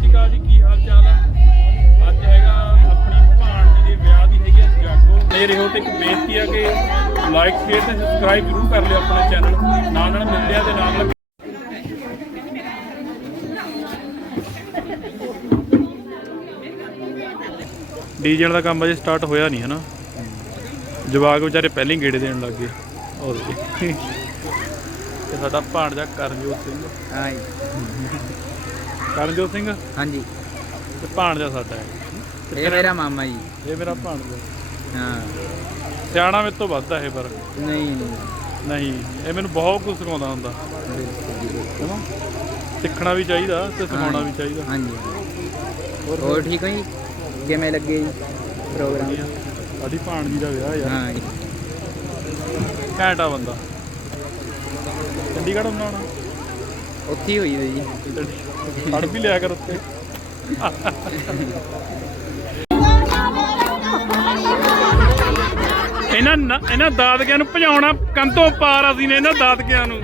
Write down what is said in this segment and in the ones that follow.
ਸ਼੍ਰੀ ਅਕਾਲ ਜੀ, ਕੀ ਹਾਲ ਚਾਲ ਹੈ? ਅੱਜ ਹੈਗਾ ਆਪਣੀ ਭਾਣਜੀ ਦੇ ਵਿਆਹ ਦੀ ਹੈਗੀ ਆ ਜਾਗੋ। ਮੇਰੇ ਹੋ ਤੇ ਇੱਕ ਬੇਨਤੀ ਆ ਕਿ ਲਾਈਕ ਸ਼ੇਅਰ ਤੇ ਸਬਸਕ੍ਰਾਈਬ ਜ਼ਰੂਰ ਕਰ ਲਿਓ ਆਪਣੇ ਚੈਨਲ ਨਾਲ ਨਾਲ ਮਿਲਦੇ ਆ ਦੇ ਨਾਲ ਨਾਲ ਡੀਜੇ ਦਾ ਕੰਮ ਅਜੇ ਸਟਾਰਟ ਹੋਇਆ ਨਹੀਂ, ਹਨਾ? ਜਵਾਕ ਵਿਚਾਰੇ ਪਹਿਲਾਂ ਹੀ ਗੇੜੇ ਦੇਣ ਲੱਗ ਗਏ। ਹੋਰ ਕੀ। ਤੇ ਸਾਡਾ ਭਾਣਜਾ ਕਰਨਜੋਤ ਸਿੰਘ। ਹਾਂ ਜੀ। ਕਰਨਜੋਤ ਸਿੰਘ? ਹਾਂਜੀ। ਤੇ ਭਾਣਜਾ ਸਾਡਾ ਹੈ। ਇਹ ਮੇਰਾ ਮਾਮਾ ਜੀ। ਇਹ ਮੇਰਾ ਭਾਣਜਾ। ਹਾਂ। ਸਿਆਣਾ ਮੇਰੇ ਤੋਂ ਵੱਧ ਆ ਇਹ ਪਰ। ਨਹੀਂ ਨਹੀਂ। ਨਹੀਂ ਇਹ ਮੈਨੂੰ ਬਹੁਤ ਕੁਝ ਸਿਖਾਉਂਦਾ ਹੁੰਦਾ। ਹੈਨਾ? ਸਿੱਖਣਾ ਵੀ ਚਾਹੀਦਾ ਤੇ ਸਿਖਾਉਣਾ ਵੀ ਚਾਹੀਦਾ। ਹਾਂਜੀ ਹੋਰ ਠੀਕ ਹੋ ਜੀ? ਕਿਵੇਂ ਲੱਗੇ ਜੀ ਪ੍ਰੋਗਰਾਮ। ਸਾਡੀ ਭਾਣਜੀ ਦਾ ਵਿਆਹ ਯਾਰ। ਹਾਂ ਜੀ। ਘੈਂਟਾ ਬੰਦਾ। ਚੰਡੀਗੜ੍ਹ ਹੁੰਦਾ ਹੋਣਾ ਉੱਥੇ ਹੀ ਹੋਈ ਹੋਈ ਜੀ। ਪੜ ਵੀ ਲਿਆ ਕਰ ਉੱਤੇ ਇਹਨਾਂ ਨ- ਇਹਨਾਂ ਦਾਦਕਿਆਂ ਨੂੰ ਭਜਾਉਣਾ ਕੰਤੋਂ ਪਾਰ ਅਸੀਂ ਨੇ ਇਹਨਾਂ ਦਾਦਕਿਆਂ ਨੂੰ।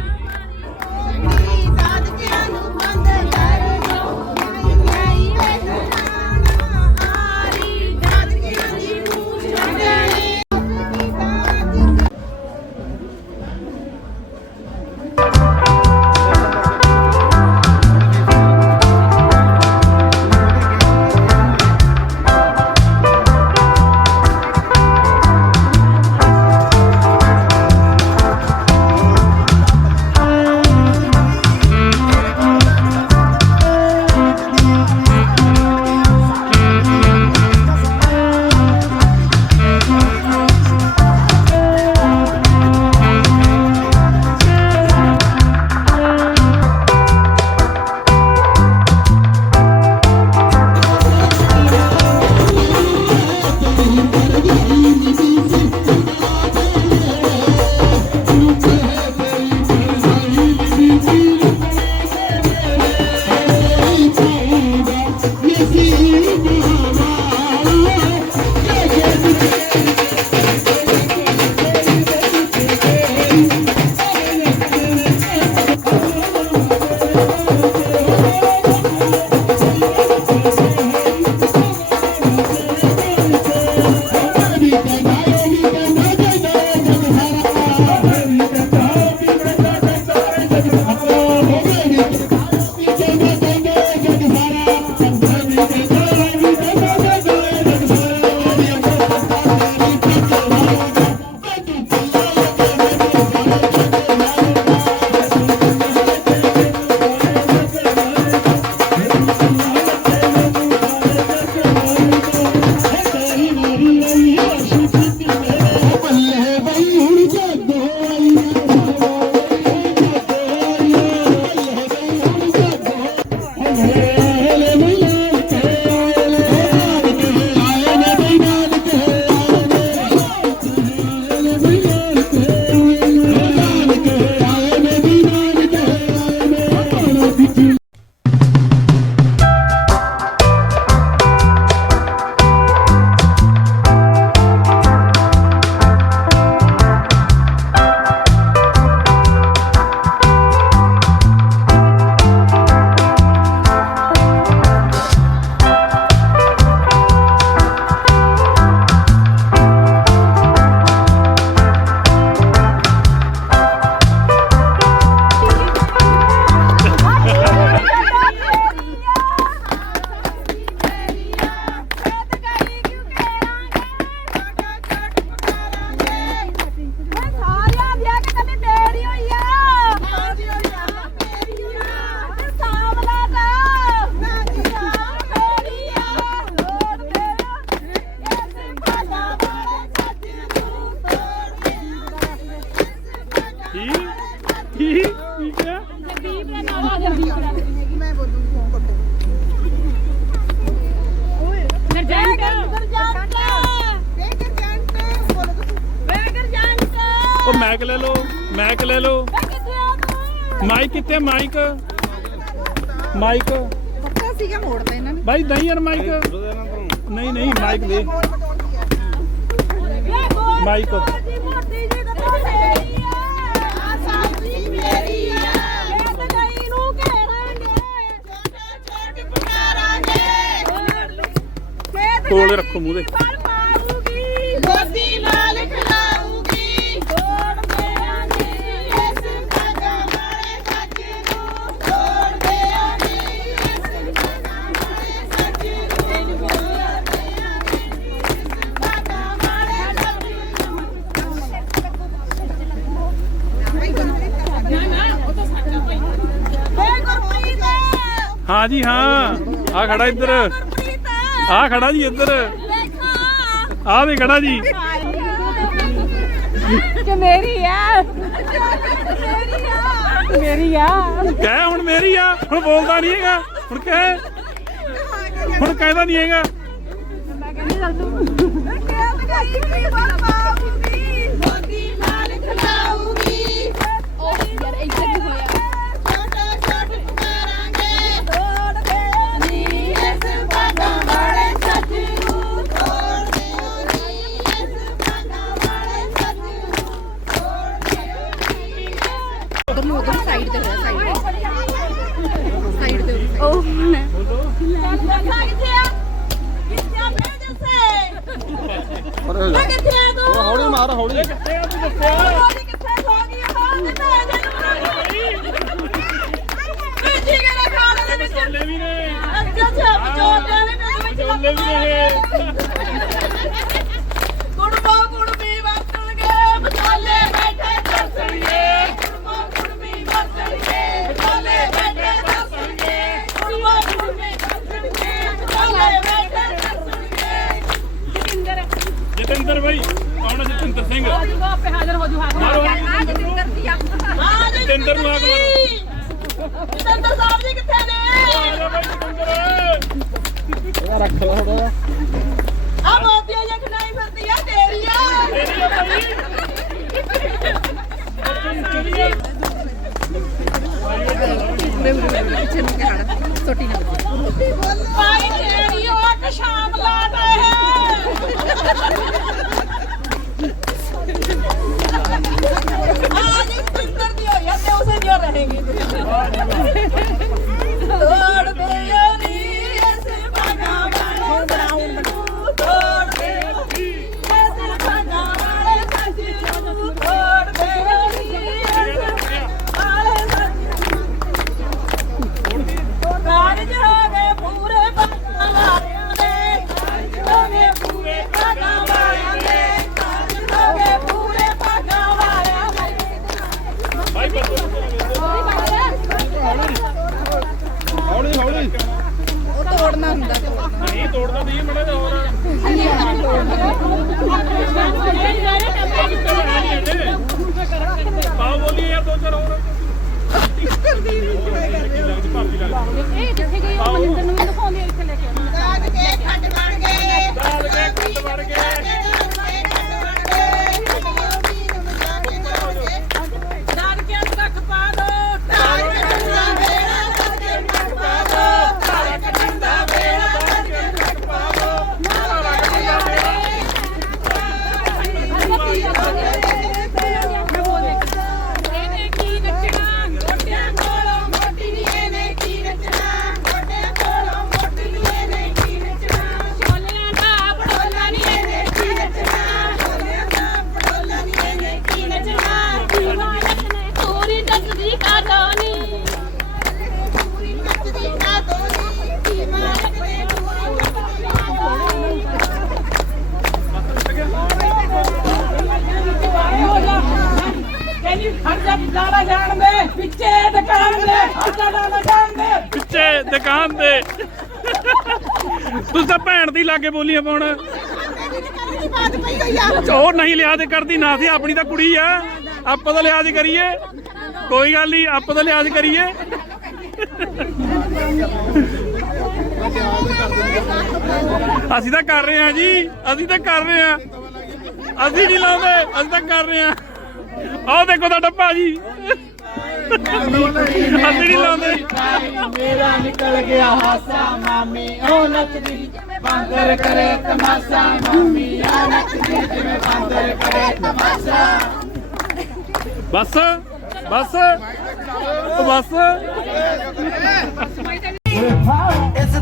ਉਹ ਮੈਕ ਲੈ ਲਓ ਮੈਕ ਲੈ ਲਓ। ਮਾਈਕ ਕਿੱਥੇ ਮਾਈਕ ਮਾਈਕ ਪੱਕਾ ਸੀਗਾ ਮੋੜਦਾ ਇਹਨਾਂ ਨੇ। ਬਾਈ ਦਈ ਯਾਰ ਮਾਈਕ ਨਹੀਂ ਨਹੀਂ ਮਾਈਕ ਦੇ। ਮਾਈਕ ਜੀ ਮੋਟੀ ਜੀ ਦਾ। ਹਾਂ ਜੀ ਹਾਂ। ਆ ਖੜਾ ਇੱਧਰ। ਆ ਖੜਾ ਜੀ ਇੱਧਰ। ਆ ਵੀ ਖੜਾ ਜੀ। ਕਿ ਮੇਰੀ ਆ ਮੇਰੀ ਆ? ਮੇਰੀ ਆ। ਕਹਿ ਹੁਣ ਮੇਰੀ ਆ। ਹੁਣ ਬੋਲਦਾ ਨਹੀਂ ਹੈਗਾ। ਹੁਣ ਕਹਿ। ਹੁਣ ਕਹਿੰਦਾ ਨਹੀਂ ਹੈਗਾ। ਮੈਂ ਕਹਿੰਦੀ ਚੱਲ ਤੂੰ। ਉਧਰ ਨੂੰ ਉਧਰ ਸਾਈਡ ਤੇ ਹੋਇਆ ਸਾਈਡ ਸਾਈਡ ਤੇ ਉਹ ਕਿੱਥੇ ਆ ਕਿੱਥੇ ਆ ਮੈਂ ਜੱਸੇ ਮੈਂ ਕਿੱਥੇ ਆ ਤੂੰ? ਹੌਲੀ ਮਾਰ ਹੌਲੀ। ਕਿੱਥੇ ਆ ਤੂੰ ਦੱਸਿਆ? ਕਿੱਥੇ ਖੋ ਗਈ ਹਾਂ ਤੇ ਮੈਂ ਜਨੂੰ ਮੈਂ ਠੀਕ ਹੈ ਖਾ ਲੈ ਵਿੱਚ ਚੱਲੇ ਵੀ ਨੇ। ਅੱਛਾ ਅੱਛਾ ਬਚੋਟਿਆਂ ਨੇ ਮੇਰੇ ਵਿੱਚ ਚੱਲੇ ਵੀ ਨੇ। ਜਤਿੰਦਰ ਬਾਈ ਕੌਣ ਹੈ ਜਤਿੰਦਰ ਸਿੰਘ ਆਜੂਗਾ ਆਪੇ ਹਾਜ਼ਰ ਹੋ ਜੂ ਹਾਜ਼ਰ ਮਾਰੋ। ਆ ਜਤਿੰਦਰ ਦੀ ਆ ਹਾਂ ਜਤਿੰਦਰ ਨੂੰ ਆਗ ਜਤਿੰਦਰ ਸਾਹਿਬ ਜੀ ਕਿੱਥੇ ਨੇ ਆ ਮੋਤੀਆਂ ਜਾਂ ਖਣਾਈ ਫਿਰਦੀ ਆ ਤੇਰੀ ਆ ਪਿੱਛੇ ਨੂੰ ਖੜਾ ਛੋਟੀ ਨਾ ਬੱਚੀ ਭਾਈ ਤੇਰੀ ਉਹ ਅੱਖ ਆ ਜੀ ਸੁੰਦਰ ਦੀ ਹੋਈ ਆ ਤੇ ਉਸੇ ਦੀ ਰਹੇਗੀ। ਤੋੜਦਾ ਨਹੀਂ ਮੜਾ ਜਾ ਹੋਰ। ਪਾਓ ਬੋਲੀ ਯਾਰ ਦੋ ਚਾਰ ਹੋਰ। ਇਹ ਜਿੱਥੇ ਗਈ ਉਹ ਮਨਿੰਦਰ ਨੂੰ ਵੀ ਦਿਖਾਉਂਦੀ ਆ ਇੱਥੇ ਲੈ ਕੇ ਦਾਦ ਕੇ ਖੱਡ ਬਣ ਗਏ ਦਾਲ ਕੇ ਖੁੱਦ ਵੜ ਗਏ। ਦੁਕਾਨ ਤੇ। ਤੂੰ ਤਾਂ ਭੈਣ ਦੀ ਲਾਗੇ ਬੋਲੀਆਂ ਪਾਉਣ। ਉਹ ਨਹੀਂ ਲਿਆਦ ਕਰਦੀ, ਨਾ ਸੀ ਆਪਣੀ ਤਾਂ ਕੁੜੀ ਆ। ਆਪਾਂ ਤਾਂ ਲਿਆਦ ਕਰੀਏ। ਕੋਈ ਗੱਲ ਨਹੀਂ, ਆਪਾਂ ਤਾਂ ਲਿਆਦ ਕਰੀਏ। ਅਸੀਂ ਤਾਂ ਕਰ ਰਹੇ ਹਾਂ ਜੀ, ਅਸੀਂ ਤਾਂ ਕਰ ਰਹੇ ਹਾਂ। ਅਸੀਂ ਨਹੀਂ ਲਾਉਂਦੇ, ਅਸੀਂ ਤਾਂ ਕਰ ਰਹੇ ਹਾਂ। ਆਹ ਦੇਖੋ ਤੁਹਾਡਾ ਭਾਜੀ। ਅਸੀਂ ਨਹੀਂ ਲਾਉਂਦੇ ਮੇਰਾ ਨਿਕਲ ਗਿਆ ਹਾਸਾ ਮਾਮੀ ਉਹ ਨੱਚਦੀ ਬਾਂਦਰ ਕਰੇ ਤਮਾਸ਼ਾ ਮਾਮੀ ਆ ਨੱਚਦੀ ਜਿਵੇਂ ਬਾਂਦਰ ਕਰੇ ਤਮਾਸ਼ਾ ਬਸ ਬਸ ਉਹ ਬਸ ਇਸ